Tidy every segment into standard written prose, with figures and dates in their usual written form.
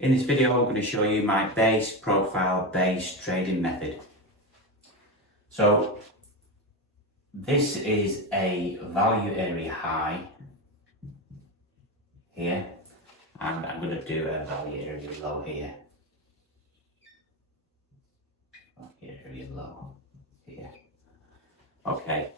In this video, I'm going to show you my base profile based trading method. So this is a value area high here, and I'm going to do a value area low here. Value area low here. Okay,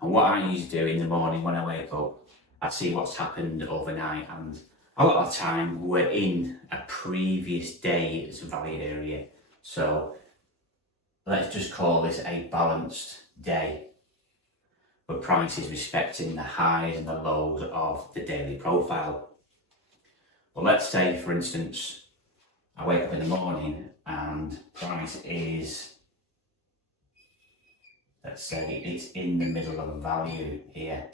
and what I usually do in the morning when I wake up, I see what's happened overnight, and a lot of the time we're in a previous day's value area. So let's just call this a balanced day, but price is respecting the highs and the lows of the daily profile. Well, let's say, for instance, I wake up in the morning and price is, let's say it's in the middle of a value here.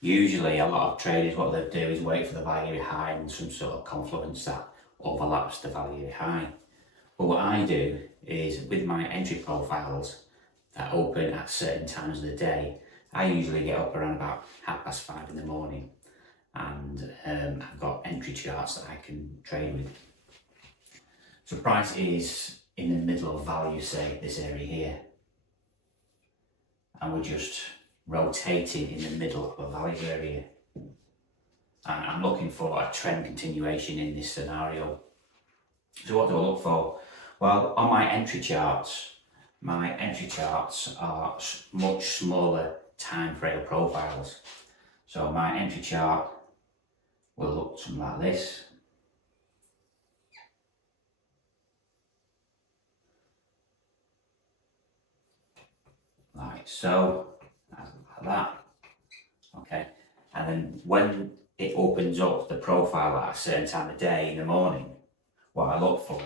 Usually a lot of traders, what they'll do is wait for the value high and some sort of confluence that overlaps the value high. But what I do is, with my entry profiles that open at certain times of the day, I usually get up around about 5:30 in the morning, and I've got entry charts that I can trade with. So price is in the middle of value, say this area here, and we're just rotating in the middle of a value area, and I'm looking for a trend continuation in this scenario. So what do I look for? Well, on my entry charts are much smaller time frame profiles. So my entry chart will look something like this. Like so, like that. Okay, and then when it opens up the profile at a certain time of day in the morning, what I look for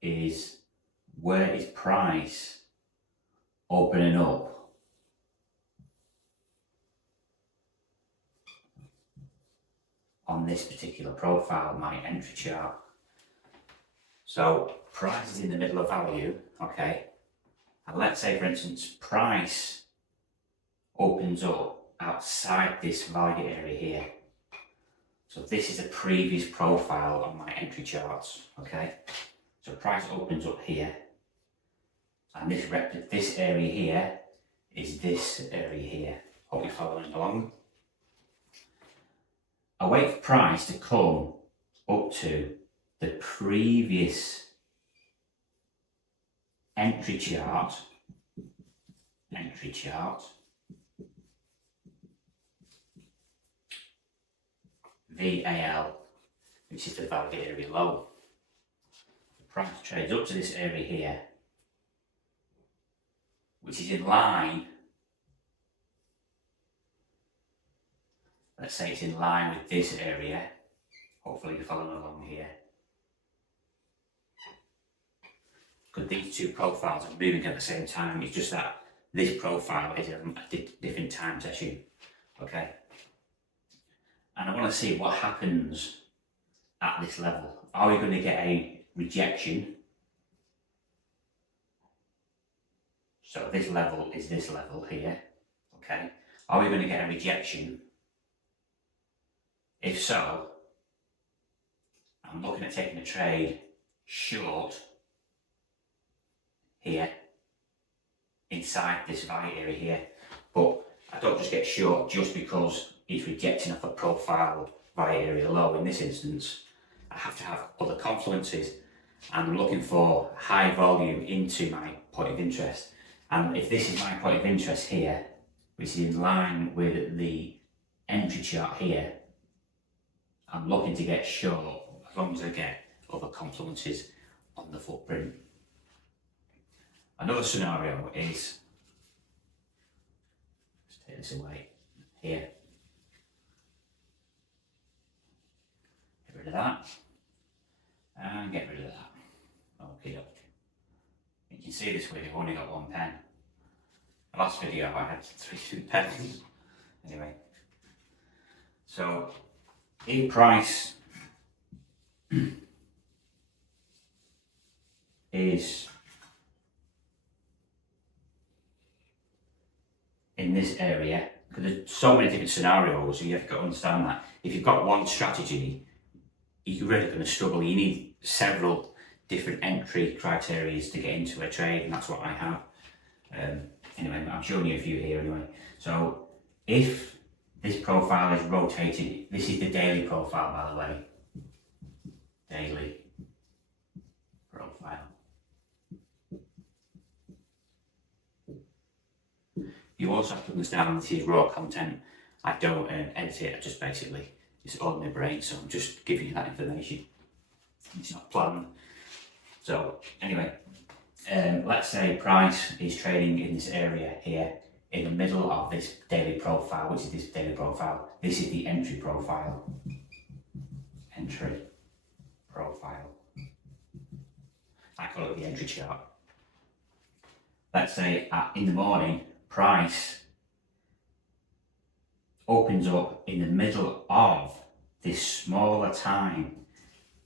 is, where is price opening up on this particular profile, my entry chart. So price is in the middle of value, okay, and let's say, for instance, price opens up outside this value area here. So this is a previous profile on my entry charts, okay? So price opens up here, and this area here is this area here. Hope you're following along. I wait for price to come up to the previous entry chart, VAL, which is the value area low. The price trades up to this area here, which is in line, let's say it's in line with this area. Hopefully you're following along here. Because these two profiles are moving at the same time, it's just that this profile is a different time session, okay? And I want to see what happens at this level. Are we going to get a rejection? So this level is this level here, okay? Are we going to get a rejection? If so, I'm looking at taking a trade short here, inside this value area here. But I don't just get short just because it's rejecting off a profile value area low. In this instance, I have to have other confluences, and I'm looking for high volume into my point of interest. And if this is my point of interest here, which is in line with the entry chart here, I'm looking to get short as long as I get other confluences on the footprint. Another scenario is, let's take this away here. Get rid of that, and get rid of that. Okay, you can see this way, I've only got one pen. The last video I had 3 pens. Anyway, so if price is in this area, because there's so many different scenarios, so you have to understand that. If you've got one strategy, you're really going to struggle. You need several different entry criteria to get into a trade, and that's what I have. Anyway, I'm showing you a few here anyway. So if this profile is rotated, this is the daily profile, by the way. Daily profile. You also have to understand this is raw content. I don't edit it, I just basically, it's all in my brain, so I'm just giving you that information. It's not planned. So anyway, let's say price is trading in this area here, in the middle of this daily profile, which is this daily profile. This is the entry profile. Entry profile. I call it the entry chart. Let's say in the morning, price opens up in the middle of this smaller time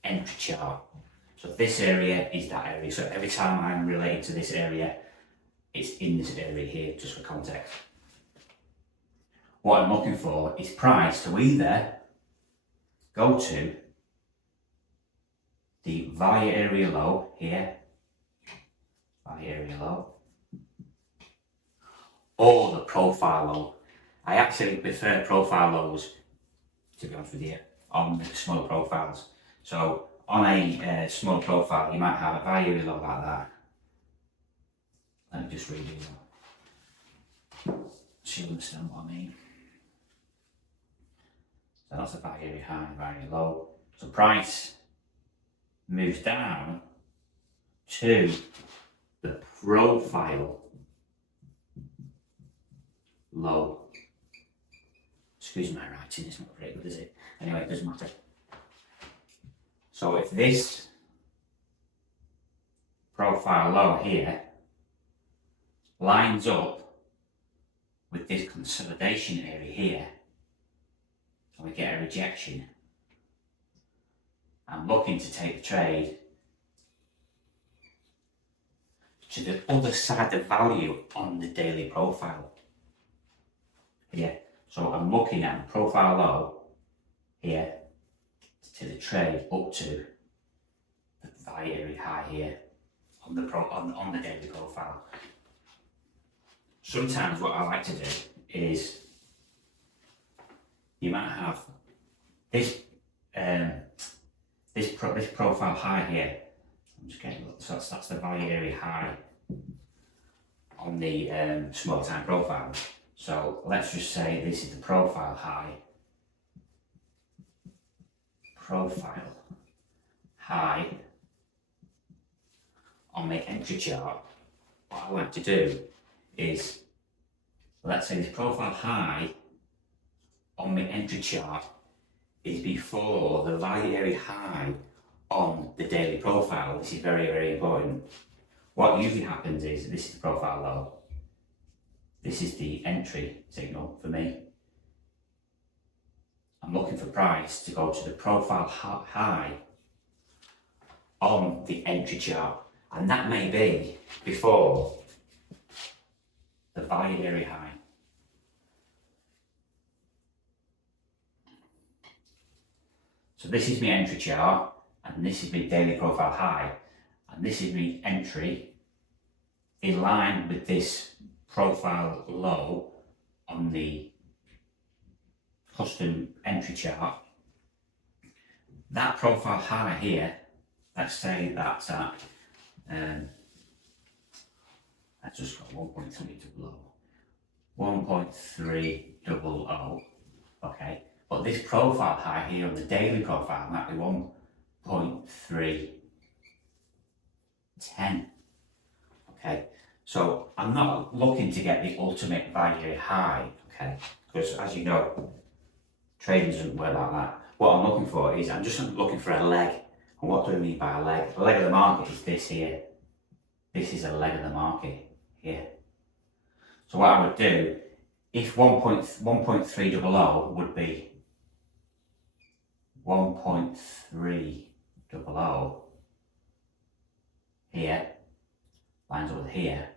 entry chart. So this area is that area. So every time I'm related to this area, it's in this area here, just for context. What I'm looking for is price to either go to the value area low here, value area low, or the profile low. I actually prefer profile lows, to be honest with you, on the small profiles. So on a small profile, you might have a value area low like that. Let me just redo that, so you understand what I mean. So that's the value area high, value area low. So price moves down to the profile low. Excuse my writing, it's not very good, is it? Anyway, it doesn't matter. So if this profile low here lines up with this consolidation area here, and we get a rejection, I'm looking to take the trade to the other side of value on the daily profile here. So I'm looking at the profile low here to the trade up to the value area high here on the daily profile. Sometimes what I like to do is you might have this this profile high here. I'm just getting, so that's the value area high on the small time profile. So let's just say this is the profile high. Profile high on the entry chart. What I want to do is, let's say this profile high on the entry chart is before the value area high on the daily profile. This is very, very important. What usually happens is, this is the profile low. This is the entry signal for me. I'm looking for price to go to the profile high on the entry chart, and that may be before the value area high. So this is my entry chart, and this is my daily profile high, and this is my entry in line with this profile low on the custom entry chart. That profile high here, let's say that's at I just got 1.300, 1.300, okay, but this profile high here on the daily profile might be 1.310, okay. So I'm not looking to get the ultimate value high, okay, because as you know, trading doesn't work like that. What I'm looking for is, I'm just looking for a leg. And what do I mean by a leg? A leg of the market is this here. This is a leg of the market here. So what I would do, if 1.300 would be 1.300 here, lines up with here,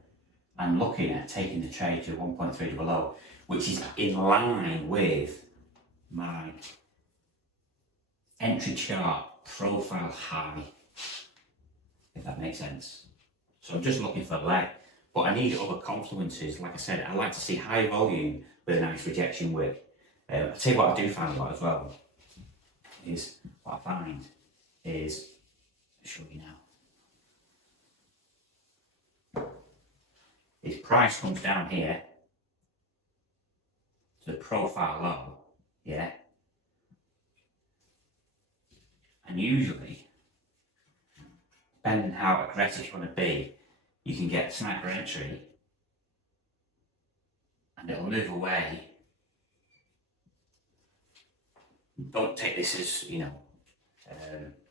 I'm looking at taking the trade to 1.300, which is in line with my entry chart profile high, if that makes sense. So I'm just looking for leg, but I need other confluences. Like I said, I like to see high volume with a nice rejection width. I'll tell you what I do find a lot as well, is what I find is, I'll show you now, is price comes down here to the profile low, yeah? And usually, depending on how aggressive you want to be, you can get sniper entry and it'll move away. Don't take this as,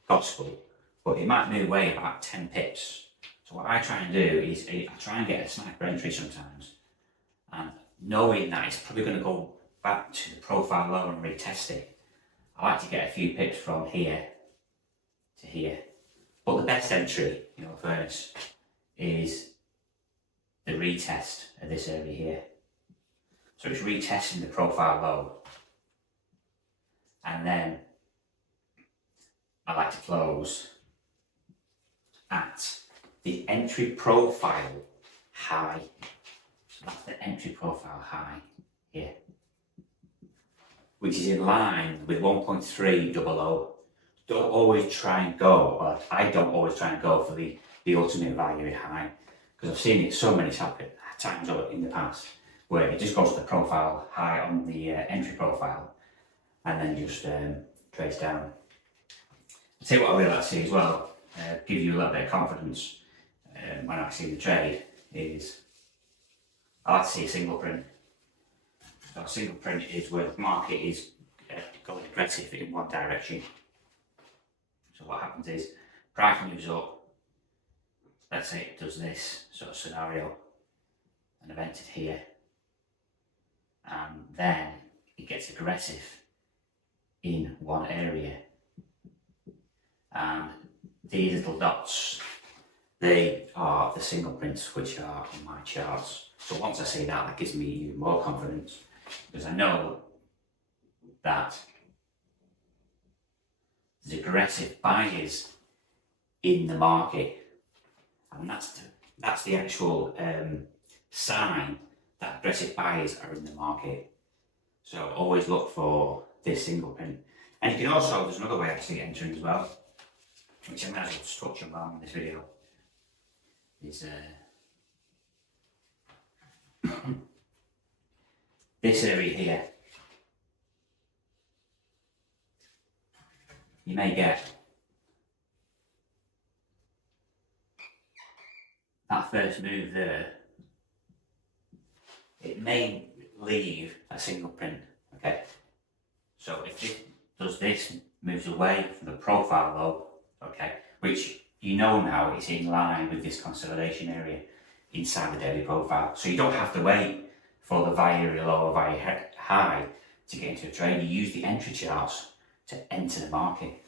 gospel, but it might move away about 10 pips. So what I try and do is I try and get a sniper entry sometimes, and knowing that it's probably going to go back to the profile low and retest it, I like to get a few pips from here to here. But the best entry, first, is the retest of this area here. So it's retesting the profile low. And then I like to close at the entry profile high. So that's the entry profile high here, which is in line with 1.300. Don't always try and go, or I don't always try and go for the ultimate value high, because I've seen it so many times in the past where it just goes to the profile high on the entry profile and then just trades down. I'll tell you what I really like to see as well, give you a little bit of confidence when I see the trade, is I like to see a single print. So a single print is where the market is going aggressive in one direction. So what happens is, price moves up, let's say it does this sort of scenario, and I've entered here, and then it gets aggressive in one area, and these little dots, they are the single prints which are on my charts. So once I see that gives me even more confidence, because I know that there's aggressive buyers in the market, and that's the actual sign that aggressive buyers are in the market. So always look for this single print. And you can also, there's another way actually entering as well, which I might as well just touch on in this video, is this area here. You may get that first move there, it may leave a single print, okay? So if it does this, moves away from the profile low, okay, which now is in line with this consolidation area inside the daily profile. So you don't have to wait for the value area low or value high to get into a trade. You use the entry charts to enter the market.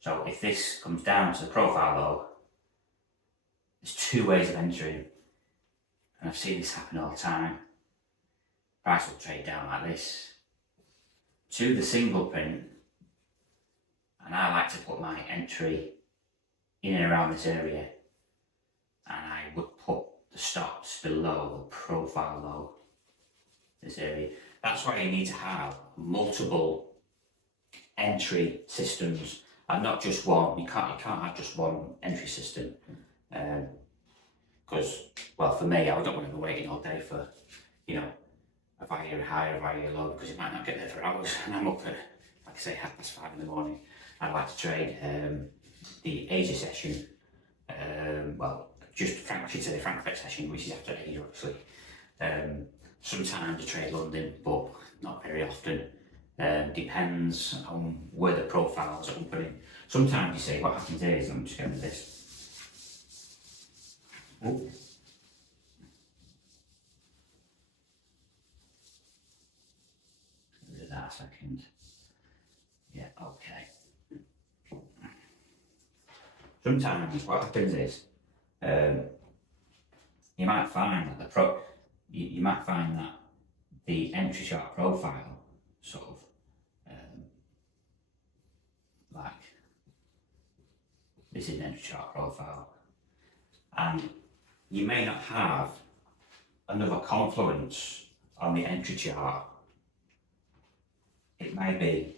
So if this comes down to the profile low, there's two ways of entering, and I've seen this happen all the time. Price will trade down like this to the single print, and I like to put my entry in and around this area, and I would put the stops below the profile low, this area. That's why you need to have multiple entry systems and not just one. You can't have just one entry system, because well, for me, I don't want to be waiting all day for a value high or a value low, because you might not get there for hours. And I'm up at, like I say, 5:30 in the morning. I like to trade the Asia session, just Frankfurt session, which is after Asia obviously. Sometimes I trade London, but not very often. Depends on where the profiles are opening. Sometimes you see what happens is, I'm just getting this. Ooh. Do that a second. Yeah, okay. Sometimes what happens is, you might find that you might find that the entry chart profile sort of like This is an entry chart profile. And you may not have another confluence on the entry chart. It may be,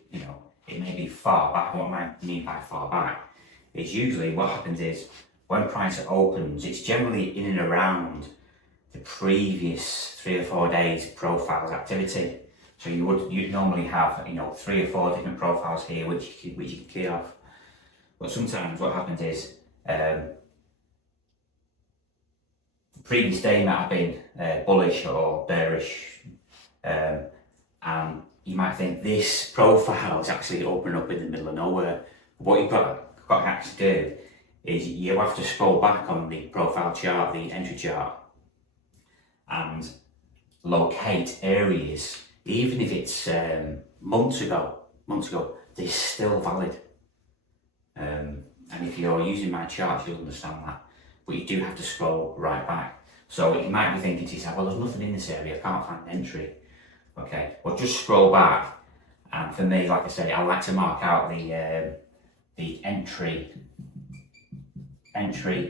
it may be far back. What I mean by far back is usually what happens is when price opens, it's generally in and around the previous 3 or 4 days profiles activity. So you'd normally have 3 or 4 different profiles here which you can key off. But sometimes what happens is the previous day might have been bullish or bearish, and you might think this profile is actually opening up in the middle of nowhere. What you've got to actually do is you have to scroll back on the profile chart, the entry chart, and locate areas, even if it's months ago, they're still valid. And if you're using my charts, you'll understand that. But you do have to scroll right back. So you might be thinking to yourself, well, there's nothing in this area, I can't find an entry. Okay, well, just scroll back. And for me, like I say, I like to mark out the entry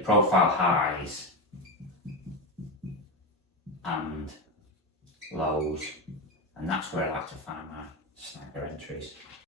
profile highs and lows, and that's where I like to find my sniper entries.